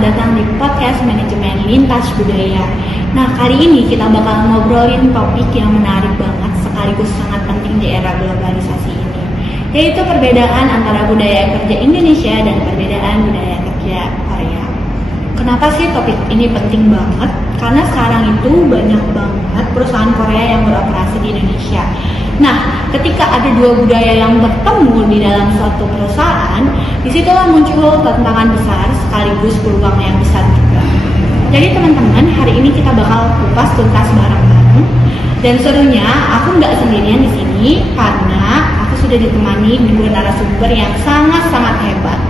datang di podcast Manajemen Lintas Budaya. Nah, kali ini kita bakal ngobrolin topik yang menarik banget sekaligus sangat penting di era globalisasi ini, yaitu perbedaan antara budaya kerja Indonesia dan perbedaan budaya kerja Korea. Kenapa sih topik ini penting banget? Karena sekarang itu banyak banget perusahaan Korea yang beroperasi di Indonesia. Nah, ketika ada dua budaya yang bertemu di dalam suatu perusahaan, disitulah muncul tantangan besar sekaligus peluang yang besar juga. Jadi teman-teman, hari ini kita bakal kupas tuntas bareng-bareng. Dan serunya, aku nggak sendirian di sini karena aku sudah ditemani dua narasumber yang sangat-sangat hebat.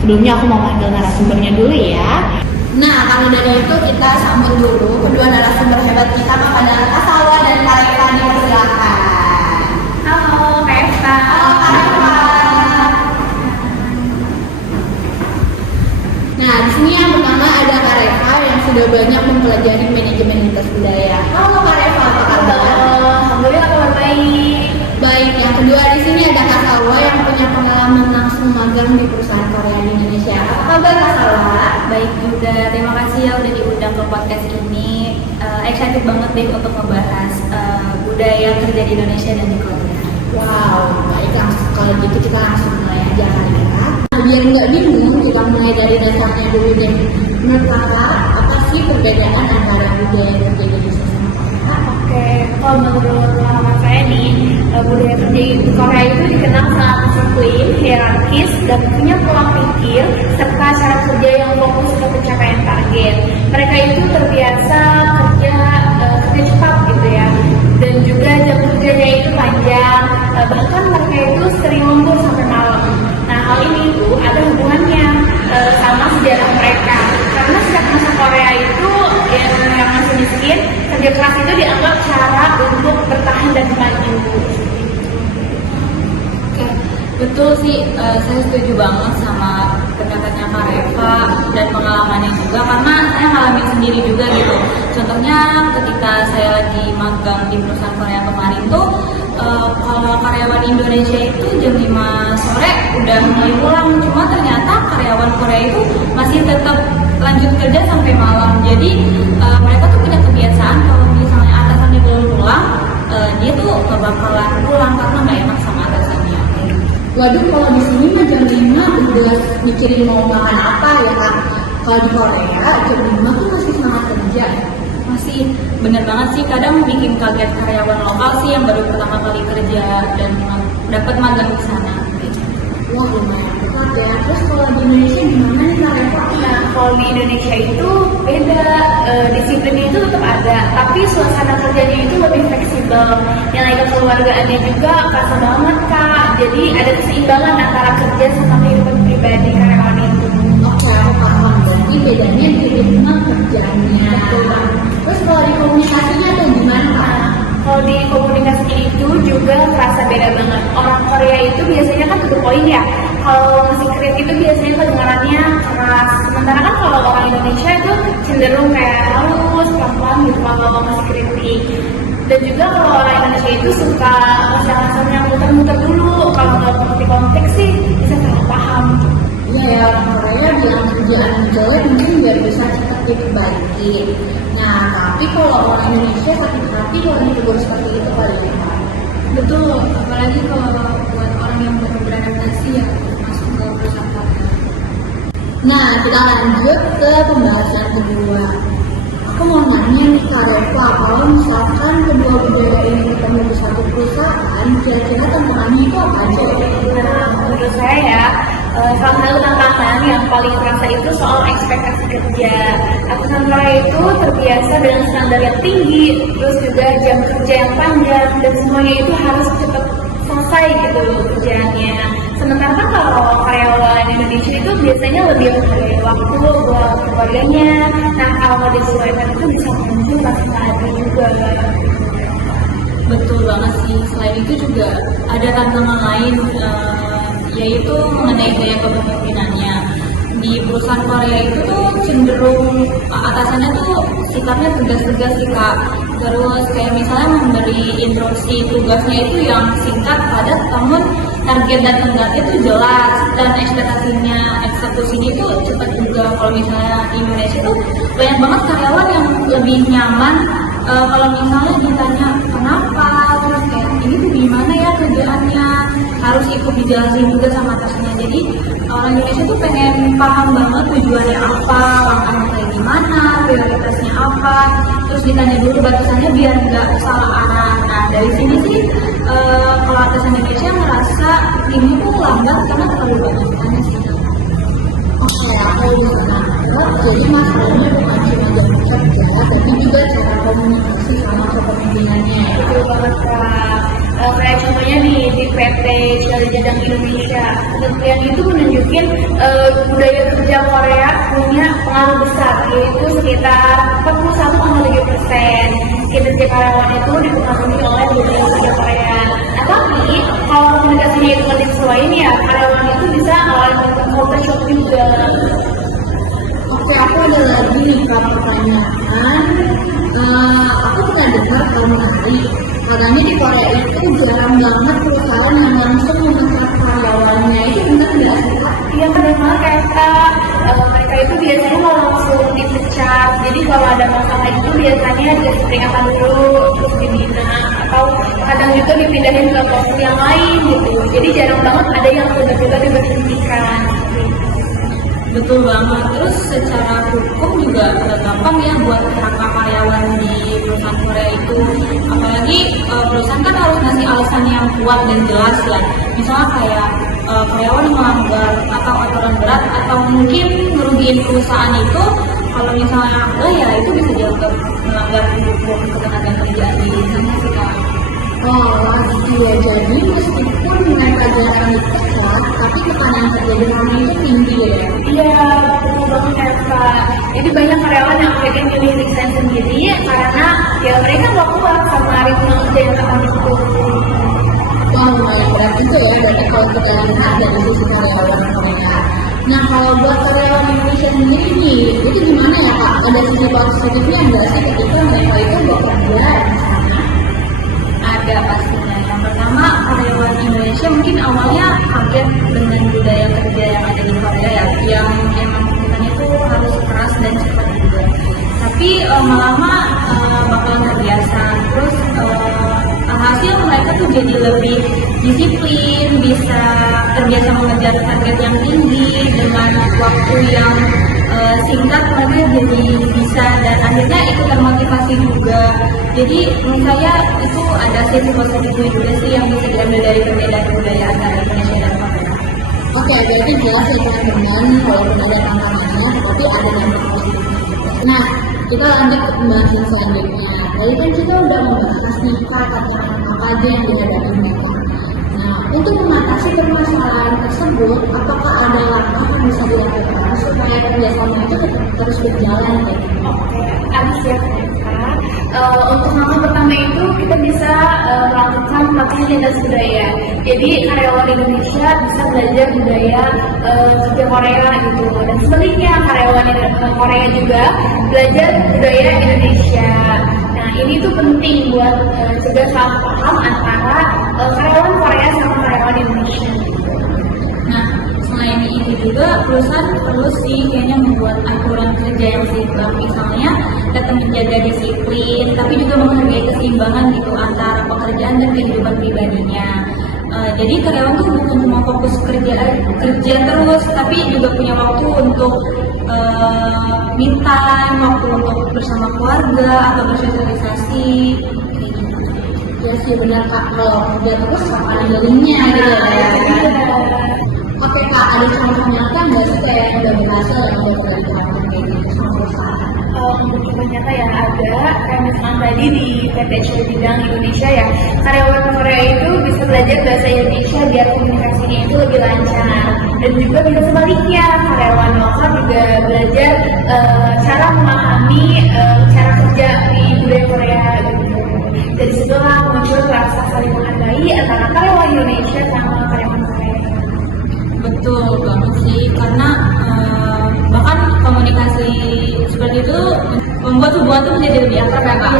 Sebelumnya aku mau panggil narasumbernya dulu ya. Nah, kalau dari itu kita sambut dulu kedua narasumber hebat kita, Kak Kak Salwa dan Kak Reva, dipersilakan. Halo, Kak Esta. Halo, Kak Reva. Nah, di sini yang pertama ada Kak Reva yang sudah banyak mempelajari manajemen lintas budaya. Halo Kak Reva, apa kabar? Alhamdulillah kabar baik. Baik, yang kedua di sini ada Kak Salwa yang punya pengalaman langsung magang di perusahaan Korea di Indonesia. Apa kabar Kak Salwa? Baik juga, terima kasih ya udah diundang ke podcast ini. Excited banget deh untuk membahas budaya kerja di Indonesia dan di Korea. Wow, baik, kalau gitu kita langsung mulai aja kali ya. Nah, biar nggak bingung, kita mulai dari dasarnya dulu deh. Menurut Kakak, apa sih perbedaan antara budaya kerja di Indonesia sama Korea? Oke, kalau menurut pengalaman saya nih, budaya kerja di Korea itu dikenal sangat disiplin, hierarkis, dan punya pola pikir serta cara kerja yang fokus ke pencapaian target. Mereka itu terbiasa kerja cepat gitu ya, dan juga jam kerjanya itu panjang, bahkan mereka itu sering lembur sampai malam. Nah, hal ini itu ada hubungannya sama sejarah mereka, karena sejak masa Korea itu yang masih miskin, kerja keras itu dianggap cara untuk bertahan dan maju. Oke, betul sih, saya setuju banget sama pendapatnya Kak Reva dan pengalamannya juga, karena saya ngalamin sendiri juga gitu. Contohnya ketika saya lagi magang di perusahaan Korea kemarin tuh, kalau karyawan Indonesia itu jam 5 sore udah mulai pulang, cuma ternyata karyawan Korea itu masih tetap lanjut kerja sampai malam. Jadi mereka tuh punya kebiasaan kalau misalnya atasannya belum pulang, dia tuh gak bakalan pulang karena gak enak sama atasannya. Waduh, kalau di sini mah jam 5 udah mikirin mau makan apa ya Kak. Kalau di Korea jam 5 tuh masih semangat kerja. Masih bener banget sih, kadang bikin kaget karyawan lokal sih yang baru pertama kali kerja dan dapat magang di sana. Wah, lumayan ketat ya. Terus kalau di Indonesia gimana nih Kak Reva? Nah, kalau di Indonesia itu beda, disiplinnya itu tetap ada, tapi suasana kerjanya itu lebih fleksibel. Nilai kekeluargaannya juga kerasa banget Kak. Jadi ada keseimbangan antara kerja sama kehidupan pribadi karyawan itu. Oke, aku paham. Berarti bedanya di ritme kerjanya. Terus kalau di komunikasinya tuh gimana Kak? Kalau di komunikasinya itu juga terasa beda banget. Orang Korea itu biasanya kan to the point ya. Kalau secret itu biasanya kedengarannya keras. Sementara kan kalau orang Indonesia itu cenderung kayak halus, pelan-pelan gitu kalau ngomong kritik. Dan juga kalau orang Indonesia itu suka ngasih yang muter-muter dulu. Kalau nggak ngerti konteks sih bisa salah paham. Iya ya, orang Korea bilang kerjaan jelek mungkin biar bisa cepat diperbaiki. Nah, tapi kalau orang Indonesia sakit hati kalau ditegur seperti itu kali ya Kak? Betul, apalagi kalau buat orang yang baru beradaptasi ya masuk ke perusahaan Korea. Nah, kita lanjut ke pembahasan kedua. Aku mau nanya nih Kak Reva, kalau misalkan kedua budaya ini ketemu di satu perusahaan, kira-kira tantangannya itu apa aja? Nah, menurut saya ya, salah satu tantangan yang paling terasa itu soal ekspektasi kerja. Atasan Korea itu terbiasa dengan standar yang tinggi, terus juga jam kerja yang panjang, dan semuanya itu harus cepat selesai gitu kerjaannya. Sementara kan kalau karyawan Indonesia itu biasanya lebih menghargai waktu buat keluarganya. Nah, kalau nggak disesuaikan itu bisa muncul rasa nggak adil juga. Betul banget sih, selain itu juga ada tantangan lain, yaitu mengenai gaya kepemimpinannya. Di perusahaan Korea itu tuh cenderung atasannya tuh sikapnya tegas-tegas sih Kak. Terus kayak misalnya memberi instruksi tugasnya itu yang singkat, padat, namun target dan tenggatnya itu jelas dan ekspektasinya eksekusinya itu cepat juga. Kalau misalnya di Indonesia itu banyak banget karyawan yang lebih nyaman kalau misalnya ditanya kenapa, terus kayak ini tuh gimana ya kerjaannya, harus ikut dijelasin juga sama atasnya. Jadi orang Indonesia tuh pengen paham banget tujuannya apa, langkahnya kayak gimana, prioritasnya apa, terus ditanya dulu batasannya biar nggak salah arah. Nah dari sini sih kalau atasan Indonesia merasa ini tuh lambat karena terlalu banyak tanya sih. Oke, aku bisa nangkep. Jadi masalahnya bukan cuma jam kerja, tapi juga cara komunikasi sama kepemimpinannya. Betul banget Kak. Kayak contohnya nih di PT Cari Jadang Indonesia, penelitian itu menunjukin budaya kerja Korea punya pengaruh besar, yaitu sekitar 41,3%. Kinerja karyawan itu dipengaruhi oleh budaya kerja Korea. Nah, tapi kalau komunikasinya itu nggak disesuaikan ya, karyawan itu bisa ngalamin culture shock juga. Oke, aku ada lagi nih Kak, pertanyaan. Aku pernah dengar kamu tadi, katanya di Korea itu jarang banget perusahaan yang langsung memecat karyawannya. Itu benar nggak sih Kak? Iya benar banget kayak Kak. Mereka itu biasanya mau langsung dipecat. Jadi kalau ada masalah itu biasanya dikasih peringatan dulu, terus dibina, atau kadang juga dipindahin ke posisi yang lain gitu. Jadi jarang banget ada yang tiba-tiba diberhentikan. Betul banget. Terus secara hukum juga gak gampang ya buat PHK karyawan di perusahaan Korea itu. Apalagi perusahaan kan harus ngasih alasan yang kuat dan jelas ya. Misalnya kayak karyawan melanggar atau aturan berat atau mungkin merugiin perusahaan itu. Kalau misalnya enggak ya itu bisa dianggap melanggar hukum ketenaga kerjaan di sana sih Kak. Oh, gitu ya. Jadi meskipun mereka jarang dipecat, tapi tekanan kerja di sana itu tinggi ya. Iya, betul banget Kak. Jadi banyak karyawan yang akhirnya milih resign sendiri karena ya mereka nggak kuat sama ritme kerja yang akan itu. Wah, lumayan berat juga ya, berarti kalau kita lihat dari sisi karyawan Korea. Nah, kalau buat karyawan Indonesia sendiri nih, itu gimana ya Kak? Ada sisi positifnya nggak sih ketika mereka itu bekerja di sana? Ada pastinya. Yang pertama, karyawan Indonesia mungkin awalnya kaget dengan budaya kerja yang ada di Korea ya, yang emang tuntutannya itu harus keras dan cepat juga. Tapi lama-lama bakalan terbiasa. Terus hasil mereka tuh jadi lebih disiplin, bisa terbiasa mengejar target yang tinggi dengan waktu yang singkat, mereka jadi bisa dan akhirnya ikut termotivasi juga. Jadi menurut saya itu ada sisi positifnya juga sih yang bisa diambil dari perbedaan budaya antara Indonesia dan Korea. Oke, berarti jelas ya teman-teman, walaupun ada tantangannya, tapi ada yang positif. Nah, kita lanjut ke pembahasan selanjutnya. Tadi kan kita udah membahas nih Kak, tantangan apa aja yang dihadapi mereka. Nah, untuk mengatasi permasalahan tersebut, apakah ada langkah yang bisa dilakukan supaya kerjasama itu tetap terus berjalan kayak gitu? Oke, ada siap Kak. Untuk langkah pertama itu kita bisa melakukan pelatihan lintas budaya. Jadi karyawan Indonesia bisa belajar budaya kerja Korea gitu. Dan sebaliknya karyawan Korea juga belajar budaya Indonesia. Nah ini tuh penting buat juga salah paham antara karyawan Korea sama karyawan Indonesia. Nah, selain itu juga perusahaan perlu sih kayaknya membuat aturan kerja yang seimbang, misalnya tetap menjaga disiplin, tapi juga menghargai keseimbangan gitu antara pekerjaan dan kehidupan pribadinya. Jadi karyawan tuh bukan cuma fokus kerja terus, tapi juga punya waktu untuk me time, waktu untuk bersama keluarga atau bersosialisasi. Kayak gitu. Ya sih benar Kak, kalau kerja terus kapan healingnya gitu ya. Oke Kak, ada contohnya kan nggak sih kayak yang udah berhasil yang udah berjalan kayak gitu sama perusahaan? Untuk ternyata ya ada, kayak misalkan tadi di PT Bidang Indonesia ya, karyawan Korea itu bisa belajar bahasa Indonesia biar komunikasinya itu lebih lancar. Dan juga bisa sebaliknya, karyawan lokal juga belajar cara memahami cara kerja di budaya Korea gitu. Dari situlah muncul rasa saling menghargai antara karyawan Indonesia sama karyawan Korea. Betul banget sih, karena bahkan komunikasi seperti itu membuat hubungan tuh menjadi lebih akrab ya Kak.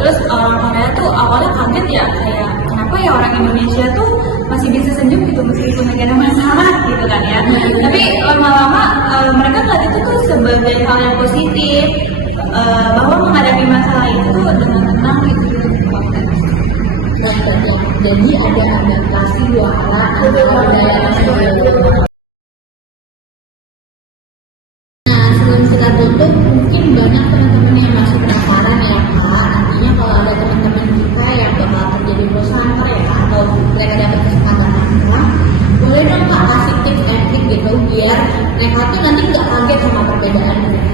Terus orang Korea tuh awalnya kaget ya, kayak kenapa ya orang Indonesia tuh masih bisa senyum gitu meskipun lagi ada masalah gitu kan ya. Tapi lama-lama mereka ngeliat itu tuh sebagai hal yang positif, bahwa menghadapi masalah itu tuh dengan tenang gitu. Jadi ada adaptasi dua arah antara budaya nasional. Nah, sebelum kita tutup, mungkin banyak teman-teman yang masih penasaran ya Kak. Nantinya kalau ada teman-teman kita yang bakal terjadi bosan ya atau mereka dapat kesempatan apa, boleh dong Kak kasih tips and trik gitu biar mereka tuh nanti nggak kaget sama perbedaan mereka.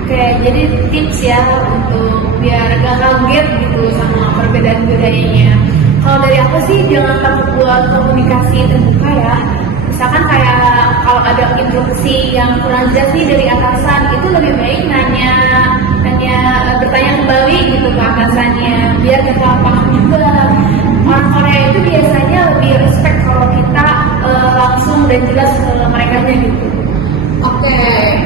Oke, jadi tips ya untuk biar gak kaget gitu sama perbedaan budayanya. Kalau dari aku sih jangan takut buat komunikasi terbuka ya. Misalkan kayak kalau ada instruksi yang kurang jelas nih dari atasan, itu lebih baik nanya bertanya kembali gitu ke atasannya biar kita paham juga. Orang Korea itu biasanya lebih respect kalau kita langsung dan jelas ke mereka gitu. Oke,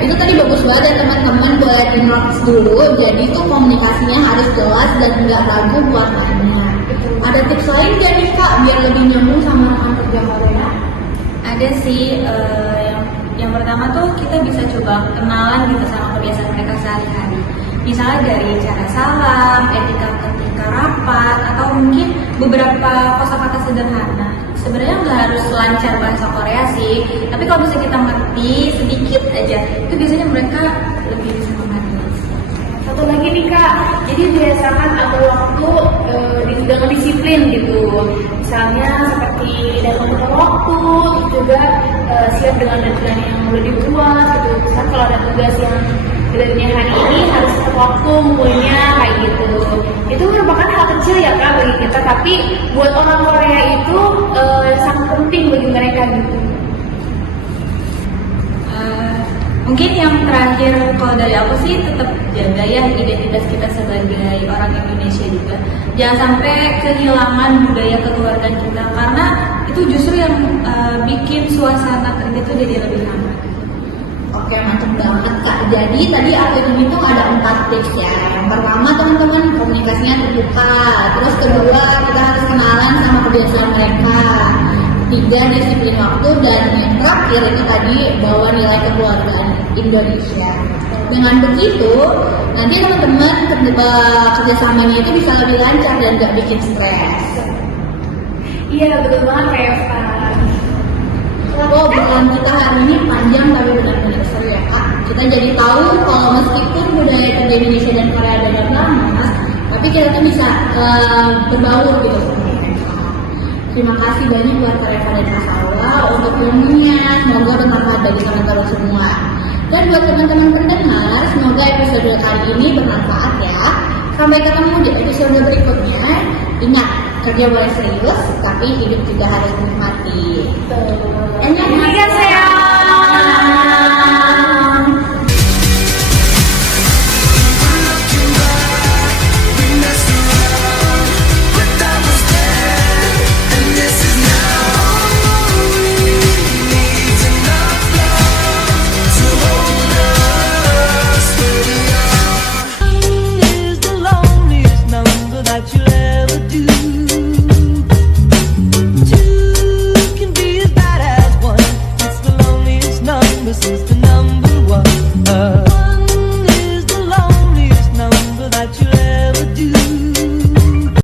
itu tadi bagus banget ya teman-teman, boleh di-notes dulu. Jadi tuh komunikasinya harus jelas dan nggak ragu buat nanya. Ada tips lain nggak nih Kak biar lebih nyambung sama rekan kerja Korea? Ada sih, yang pertama tuh kita bisa coba kenalan gitu sama kebiasaan mereka sehari-hari. Misalnya dari cara salam, etika rapat, atau mungkin beberapa kosakata sederhana. Sebenarnya nggak harus lancar bahasa Korea sih, tapi kalau bisa kita ngerti sedikit aja, itu biasanya mereka lebih bisa mengerti. Satu lagi nih Kak, jadi biasakan atur waktu dengan disiplin gitu. Misalnya seperti datang ke waktu, juga siap dengan deadline yang udah dibuat gitu. Misalnya kalau ada tugas yang deadline hari ini harus tepat waktu mulainya kayak gitu. Itu merupakan hal kecil ya Kak bagi kita, tapi buat orang Korea itu sangat penting bagi mereka gitu. Mungkin yang terakhir kalau dari aku sih tetap jaga ya identitas kita sebagai orang Indonesia juga. Jangan sampai kehilangan budaya kekeluargaan kita, karena itu justru yang bikin suasana kerja itu jadi lebih hangat. Oke, mantap banget Kak. Jadi tadi aku itu ada 4 tips ya. Yang pertama teman-teman komunikasinya terbuka. Terus kedua kita harus kenalan sama kebiasaan mereka. Ketiga disiplin waktu, dan yang terakhir itu tadi bawa nilai kekeluargaan Indonesia. Dengan begitu nanti teman-teman kerjasamanya itu bisa lebih lancar dan gak bikin stres. Iya betul banget kayak Pak. Oh, obrolan kita hari ini panjang tapi benar-benar seru ya Kak. Kita jadi tahu kalau meskipun budaya kerja Indonesia dan Korea beda banget, tapi kita tuh bisa berbaur gitu. Terima kasih banyak buat Kak Reva dan Kak Salwa untuk ilmunya. Semoga bermanfaat bagi teman-teman semua. Dan buat teman-teman pendengar, semoga episode kali ini bermanfaat ya. Sampai ketemu di episode berikutnya. Ingat, kerja boleh serius, tapi hidup juga harus dinikmati. Annyeonghaseyo.